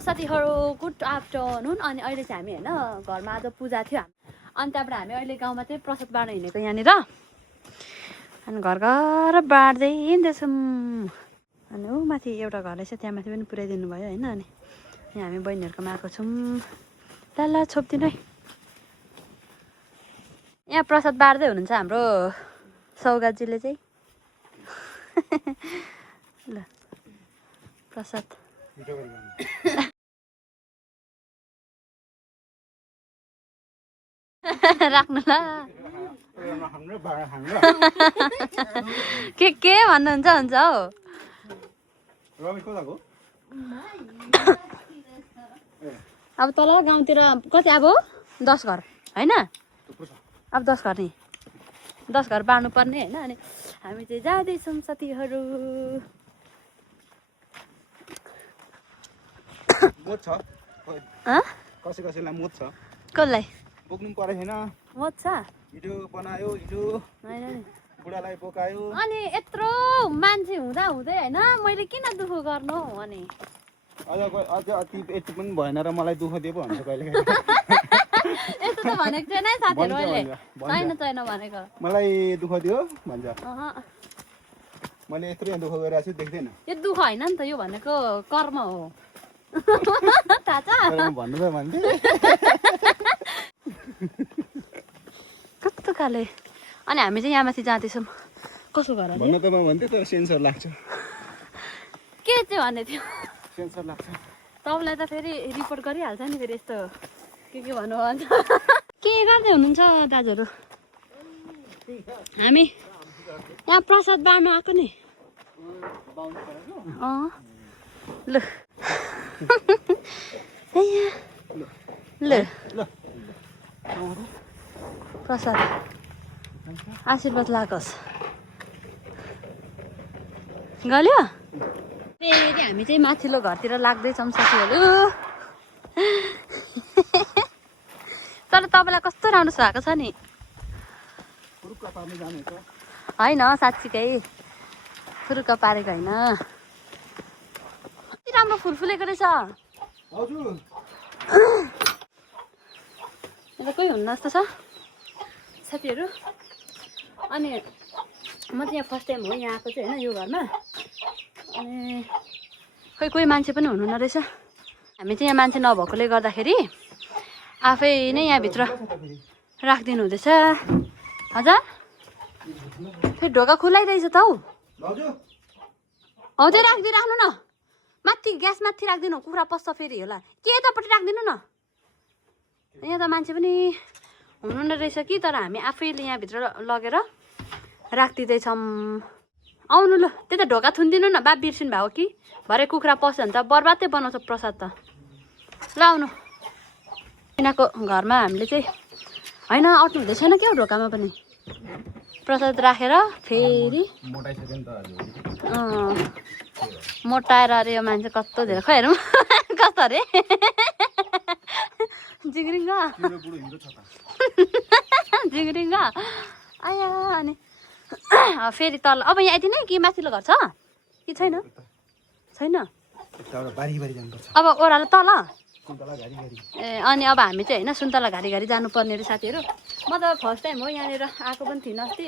साथीहरू good afternoon. अनि अहिले चाहिँ हामी होइन घरमा आज पूजा थियो अनि त्यहाँबाट हामी अहिले गाउँमा चाहिँ प्रसाद बाँड्न हिँडेको यहाँनिर। अनि घर घर बाँड्दै हिँड्दैछौँ। अनि ऊ माथि एउटा घर रहेछ त्यहाँ माथि पनि पुऱ्याइदिनु भयो होइन। अनि यहाँ हामी बहिनीहरूकोमा आएको छौँ। ल छोप्दिनु है। यहाँ प्रसाद बाँड्दै हुनुहुन्छ हाम्रो सौगातजीले चाहिँ। ल प्रसाद राख्नु ल। के भन्नुहुन्छ हुन्छ हौ। अब तल गाउँतिर कति अब 10 घर होइन। अब 10 घर नि 10 घर बाँड्नु पर्ने होइन। अनि हामी चाहिँ जाँदैछौँ साथीहरू। मोद छ कसैलाई मोद छ कसलाई बोक्नु परेको छैन। मोद छ हिजो बनायो हिजो होइन नि। बुढालाई बोकायो। अनि यत्रो मान्छे हुँदा हुँदै होइन मैले किन दुःख गर्नु अनि अझ अति यति पनि भएन र मलाई दुःख दिएको भन्छ कहिले यस्तो त भनेको छैन है साथीहरू। मैले छैन भनेको मलाई दुःख दियो भन्छ। मैले यत्रो यहाँ दुःख गरिरहेको छु देख्दैन। यो दुःख होइन नि त यो भनेको कर्म हो थाहा छ। भन्नु त भन्थे कस्तो खाले। अनि हामी चाहिँ यहाँ माथि जाँदैछौँ। कसो घर भन्नु त म भन्थेँ तर सेन्सर लाग्छ। के चाहिँ भन्ने थियो सेन्सर लाग्छ। तपाईँलाई त फेरि रिपोर्ट गरिहाल्छ नि फेरि यस्तो के भन्नु भन्छ। के गर्दै हुनुहुन्छ दाजुहरू। हामी यहाँ प्रसाद बाँड्नु आएको नि। ल ल प्रसाद आशीर्वाद लागोस्। गल्यो फेरि हामी चाहिँ माथिल्लो घरतिर लाग्दैछौँ साथीहरू। तर तपाईँलाई कस्तो राम्रो सुहाएको छ नि होइन साँच्चीकै फुरुक्क पारेको होइन। कति राम्रो फुलफुलेको रहेछ। यता कोही हुन्न जस्तो छ साथीहरू। अनि म चाहिँ यहाँ फर्स्ट टाइम हो यहाँ आएको चाहिँ होइन यो घरमा। अनि कोही मान्छे पनि हुनुहुन्न रहेछ। हामी चाहिँ यहाँ मान्छे नभएकोले गर्दाखेरि आफै नै यहाँभित्र राखिदिनु हुँदैछ। हजुर फेरि ढोका खुलाइरहेछ त हौ। हजुर राख्नु न माथि ग्यास माथि राखिदिनु कुखुरा पस्छ फेरि होला। के यतापट्टि राखिदिनु न। यहाँ त मान्छे पनि हुनुहुन्न रहेछ कि तर हामी आफैले यहाँभित्र लगेर राखिदिँदैछौँ। आउनु ल त्यही त ढोका थुनिदिनु न। बाप बिर्सिनु भएको कि भरे कुखुरा पस्यो भने त बर्बादै बनाउँछ प्रसाद त। ल आउनु। यिनीहरूको घरमा हामीले चाहिँ होइन अट्नु हुँदै छैन क्या ढोकामा पनि प्रसाद राखेर फेरि मोटाएर अरे यो मान्छे कस्तो धेरै खै हेरौँ कस्तो अरे जिग्रिङ्ग जिग्रिङ्ग आया। अनि फेरि तल अब यहाँ आइदिने कि माथिल्लो घर छ कि छैन अब ओह्रालो तल। ए अनि अब हामी चाहिँ होइन सुन्तला घारी घारी जानुपर्ने अरे साथीहरू। म त फर्स्ट टाइम हो यहाँनिर आएको पनि थिइनँ अस्ति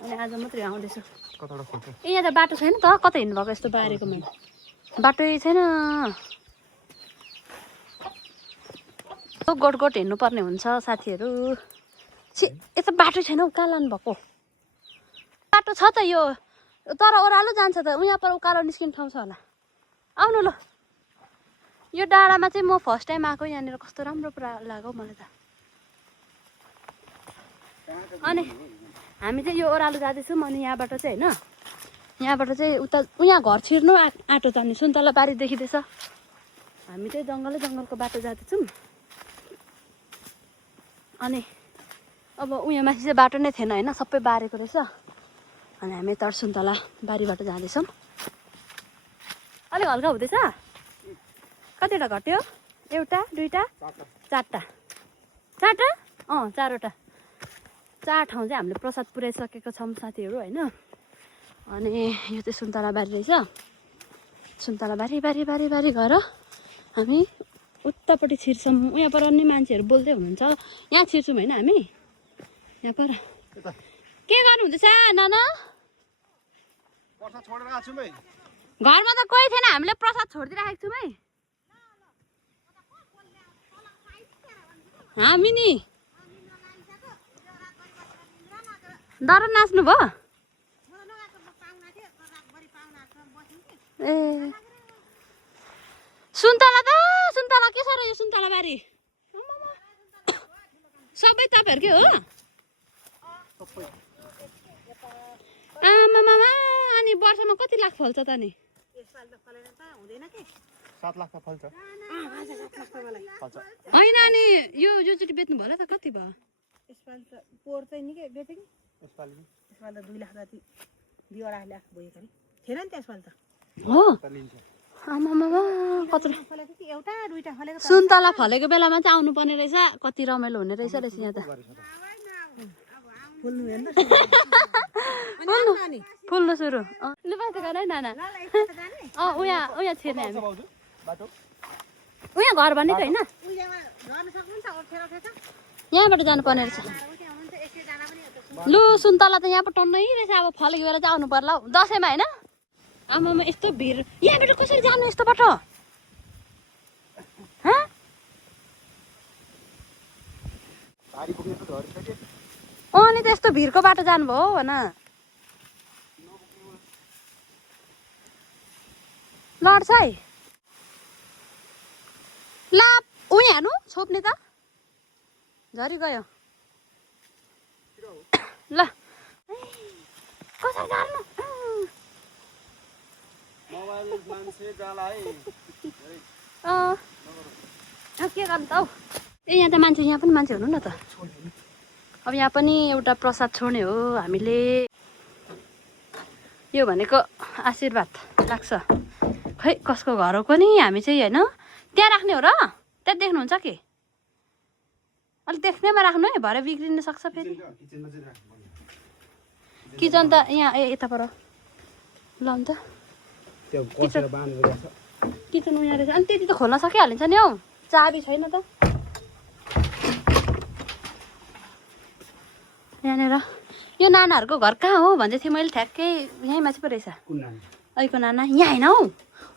अनि आज मात्रै आउँदैछु। ए यहाँ त बाटो छैन त कता हिँड्नुभएको यस्तो बारेको मैले बाटै छैन। गोट हिँड्नुपर्ने हुन्छ साथीहरू। छि यता बाटो छैन हौ कहाँ लानुभएको। बाटो छ त यो तर ओह्रालो जान्छ त उहाँ पर उकालो निस्किने ठाउँ छ होला। आउनु ल। यो डाँडामा चाहिँ म फर्स्ट टाइम आएको यहाँनिर कस्तो राम्रो पुरा लाग्यो मलाई त। अनि हामी चाहिँ यो ओह्रालो जाँदैछौँ। अनि यहाँबाट चाहिँ होइन यहाँबाट चाहिँ उता उहाँ घर छिर्नु आँटो त नि सुन्तला बारी देखिँदैछ। हामी चाहिँ जङ्गलको बाटो जाँदैछौँ। अनि अब उहाँ माथि चाहिँ बाटो नै थिएन होइन सबै बारेको रहेछ। अनि हामी यता सुन्तला बारीबाट जाँदैछौँ। अलिक हल्का हुँदैछ। कतिवटा घट्यो एउटा दुईवटा चारवटा चारवटा 4 ठाउँ चाहिँ हामीले प्रसाद पुर्याइसकेको छौँ साथीहरू होइन। अनि यो चाहिँ सुन्तला बारी रहेछ। सुन्तला बारी बारी बारी बारी गएर हामी उतापट्टि छिर्छौँ। यहाँ पर अन्य मान्छेहरू बोल्दै हुनुहुन्छ, यहाँ छिर्छौँ होइन हामी। यहाँ पर के गर्नुहुँदैछ नाना? घरमा त कोही थिएन, हामीले प्रसाद छोडिदिइराखेको छौँ है। हामी नि डर नाच्नु भयो ए सुन्तला त सुन्तला के छ र यो सुन्तला बारी सबै तपाईँहरूकै हो? आमामामा अनि वर्षमा कति लाख फल्छ त नि? 7 लाख त फल्छ होइन अनि योचोटि बेच्नु भयो होला त कति भयो? यसपालि त पोहोर चाहिँ निकै बेच्यो कि यसपालि त 2 लाख जति 2.5 लाख भयो नि थिएन नि त यसपालि त हो आमामामा कत्रो फलेको कि एउटा दुईटा फलेको सुन्तला फलेको बेलामा चाहिँ आउनु पर्ने रहेछ, कति रमाइलो हुने रहेछ यहाँ त। फुल्नु हेर्नु फुल्नु सुरु लु बस गर है नाना। उहाँ छिर्ने हामी उहाँ घर भनेको होइन, यहाँबाट जानुपर्ने रहेछ। लु सुन्तला त यहाँबाट टन्नै रहेछ, अब फलेको बेला चाहिँ आउनु पर्ला हौ दसैँमा होइन। आमामा यस्तो भिड, यहाँबाट कसरी जानु यस्तो बाटो? अनि त यस्तो भिडको बाटो जानुभयो हो भन। लड्छ है ला उही हानु छोप्ने त झरी गयो ल कसरी गाड्नु के गर्नु त हौ। ए यहाँ त मान्छे, यहाँ पनि मान्छे हुनु न त। अब यहाँ पनि एउटा प्रसाद छोड्ने हो हामीले। यो भनेको आशीर्वाद लाग्छ। खै कसको घर हो पनि हामी चाहिँ होइन त्यहाँ राख्ने हो र? त्यहाँ देख्नुहुन्छ कि अलिक देख्नेमा राख्नु है, भरे बिग्रिन सक्छ फेरि। किचन त यहाँ यता पर ल हुन्छ किचन उहाँ रहेछ। अनि त्यति त खोल्न सकिहालिन्छ नि हौ, चाबी छैन त यहाँनिर। यो नानाहरूको घर कहाँ हो भन्दै थिएँ मैले, ठ्याक्कै यहीँ माथि पो रहेछ। अहिलेको नाना यहाँ होइन हौ,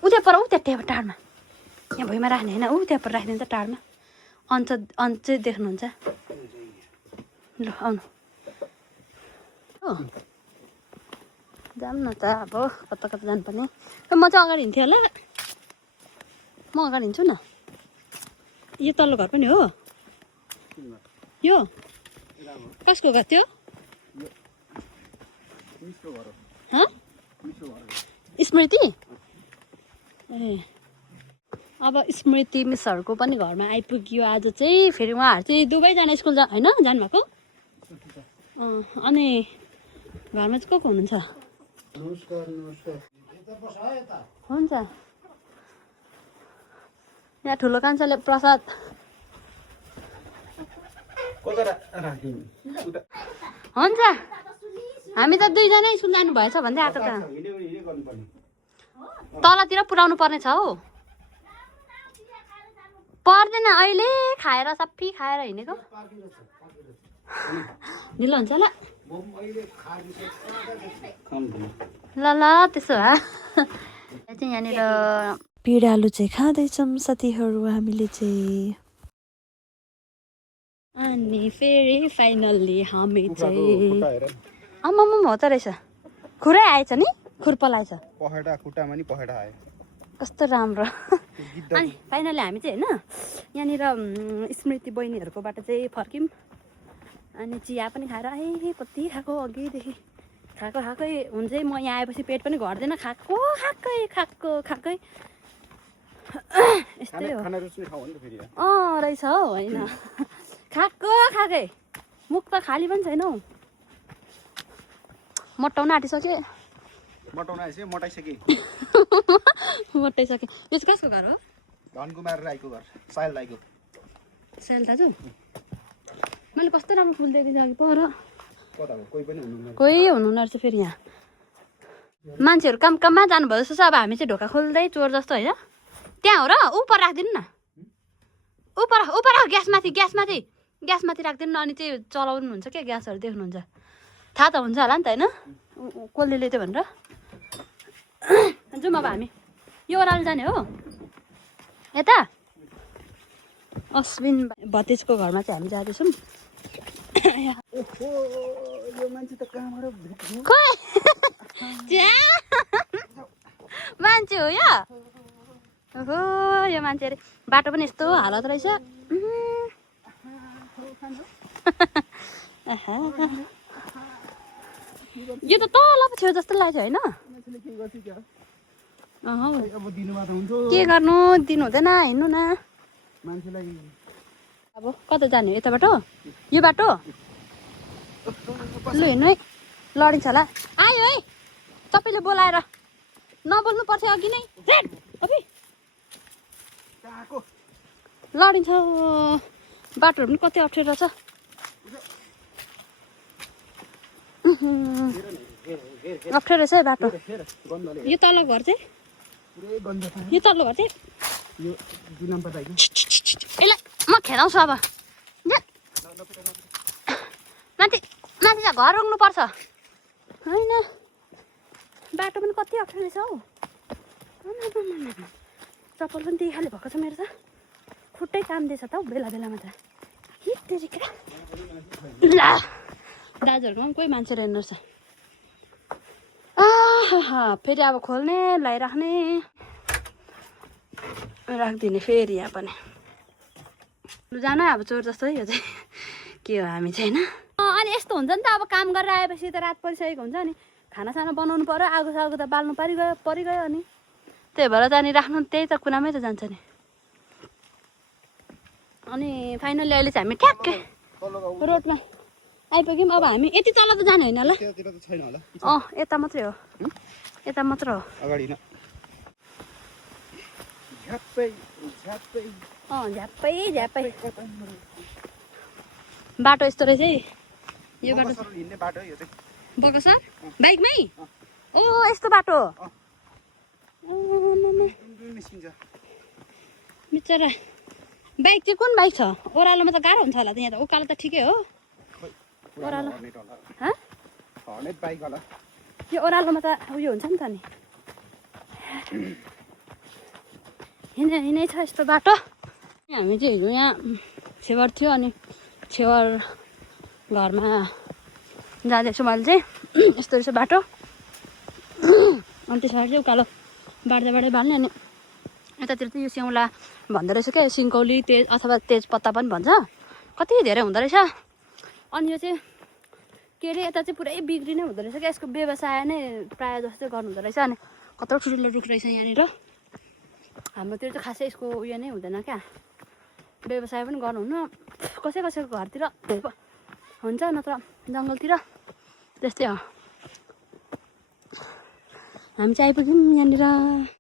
उता पर त्यहाँ टेबल टाढमा यहाँ भुइँमा राख्ने होइन, त्यहाँ पर राखिदिन्छ टाढमा। अन्च चाहिँ देख्नुहुन्छ। ल आउनु हो जाऊँ न त, अब कता कता जानुपर्ने। म चाहिँ अगाडि हिँड्थेँ होला, म अगाडि हिँड्छु न। यो तल्लो घर पनि हो यो? कसको घर थियो? स्मृति ए अब स्मृति मिसहरूको पनि घरमा आइपुग्यो आज चाहिँ। फेरि उहाँहरू चाहिँ दुवैजना स्कुल होइन जानुभएको। अनि घरमा चाहिँ को हुनुहुन्छ? हुन्छ यहाँ ठुलो कान्छाले प्रसाद हुन्छ। हामी त दुईजना स्कुल जानु भएछ भन्दै आएको त, तलतिर पुऱ्याउनु पर्ने छ हौ। पर्दैन अहिले खाएर सबै खाएर हिँडेको ढिलो हुन्छ ल। ल ल त्यसो भए चाहिँ यहाँनिर पिँडालु चाहिँ खाँदैछौँ साथीहरू हामीले चाहिँ। अनि फेरि फाइनल्ली हामी चाहिँ आमामा हो त रहेछ, खुरै आएछ नि, खुर्पलाएछ पखेटा खुट्टामा नि पखेटा आयो, कस्तो राम्रो। अनि फाइनली हामी चाहिँ होइन यहाँनिर स्मृति बहिनीहरूकोबाट चाहिँ फर्क्यौँ। अनि चिया पनि खाएर कति खाएको अघिदेखि खाएकै हुन्छ। म यहाँ आएपछि पेट पनि घट्दैन, खाएकै यस्तै हो रहेछ हौ। होइन खाएकै मुख त खाली पनि छैन हौ, मोटाउन आँटिसक्यो। मोटाइसकेँ। यो चाहिँ कसको घर हो? धनकुमार राईको घर, साइल राईको। साइल दाजु मैले कस्तो राम्रो फुल दिइदिएको अघि पर, कोही पनि हुनुहुन्न। कोही हुनुहुन्न रहेछ फेरि यहाँ। मान्छेहरू काम काममा जानुभयो जस्तो छ। अब हामी चाहिँ ढोका खोल्दै चोर जस्तो होइन। त्यहाँ हो र उपर राखिदिनु न, उपर उपर ग्यासमाथि ग्यासमाथि ग्यासमाथि राखिदिनु न। अनि चाहिँ चलाउनुहुन्छ क्या, ग्यासहरू देख्नुहुन्छ। थाहा त हुन्छ होला नि त होइन कसले ल्यायो भनेर। जाउँ अब हामी यो ओह्रालो जाने हो। यता अश्विन भतिजको घरमा चाहिँ हामी जाँदैछौँ। ओहो यो मान्छे त कहाँबाट भेट्यो? खोइ मान्छे हो यो। ओहो यो मान्छे अरे बाटो पनि यस्तो हालत रहेछ। यो त तल पो थियो जस्तो लाग्यो होइन। मान्छेले के गर्छ क्या? अब दिनुमा त हुन्छ। के गर्नु दिनु हुँदैन, हिँड्नु न। मान्छेलाई अब कता जाने? यता बाटो यो बाटो लु हिँड्नु है, लडिन्छ होला। आयो है तपाईँले बोलाएर नबोल्नु पर्थ्यो अघि नै। अभि लडिन्छ, बाटोहरू पनि कति अप्ठ्यारो छ। अप्ठ्यारो छ है बाटो। यो तल्लो घर चाहिँ यो तल्लो घर चाहिँ यो दुई नम्बर दाइ यसलाई म खेदाउँछु अब। माथि माथि चाहिँ घर रोक्नुपर्छ होइन। बाटो पनि कति अप्ठ्यारो छ हौ। चप्पल पनि त्यही खाले भएको छ मेरो त। खुट्टै कामदिएछ त हौ बेला बेलामा त। ला दाजुहरूकोमा पनि कोही मान्छे रहेन रहेछ। फेरि अब खोल्ने लगाइराख्ने राखिदिने फेरि यहाँ पनि। लु जानु अब चोर जस्तो यो चाहिँ के हो हामी चाहिँ होइन। अनि यस्तो हुन्छ नि त, अब काम गरेर आएपछि त रात परिसकेको हुन्छ नि, खानासाना बनाउनु पऱ्यो, आगो सागो त बाल्नु परिगयो अनि त्यही भएर जाने राख्नु त्यही त कुनामै त जान्छ नि। अनि फाइनली अहिले चाहिँ हामी ठ्याक्कै रोडमा आइपुग्यौँ। अब हामी यति तल त जाने होइन होला। छैन होला। यता मात्रै हो, यता मात्र हो। अगाडि न झ्याप्पै झ्याप्पै झ्याप्पै झ्याप्पै बाटो यस्तो रहेछ है। यो बाटो हिँड्ने बाटो यो चाहिँ बगसर बाइकमै। ओ यस्तो बाटो निस्किन्छ। बिचरा बाइक चाहिँ कुन बाइक छ? ओह्रालोमा त गाह्रो हुन्छ होला त। यहाँ त उकालो त ठिकै हो। ओह्रालो हर्नेट बाइक होला। यो ओह्रालोमा त उयो हुन्छ नि त नि। हिँडै छ यस्तो बाटो। हामी चाहिँ हिजो यहाँ छेवर थियो अनि छेवर घरमा जाँदैछु मैले चाहिँ। यस्तो रहेछ बाटो। अनि त्यसबाट चाहिँ उकालो बाँड्दै बाल्ने। अनि यतातिर चाहिँ यो स्याउला भन्दो रहेछ क्या, सिन्कौली तेज अथवा तेजपत्ता पनि भन्छ। कति धेरै हुँदो रहेछ। अनि यो चाहिँ के अरे यता चाहिँ पुरै बिक्री नै हुँदो रहेछ क्या। यसको व्यवसाय नै प्रायः जस्तो चाहिँ गर्नुहुँदो रहेछ। अनि कत्रो ठुलो रुख रहेछ यहाँनिर। हाम्रोतिर चाहिँ खासै यसको उयो नै हुँदैन क्या, व्यवसाय पनि गर्नुहुन्न। कसैको घरतिर हुन्छ, नत्र जङ्गलतिर त्यस्तै हो। हामी चाहिँ आइपुग्यौँ यहाँनिर।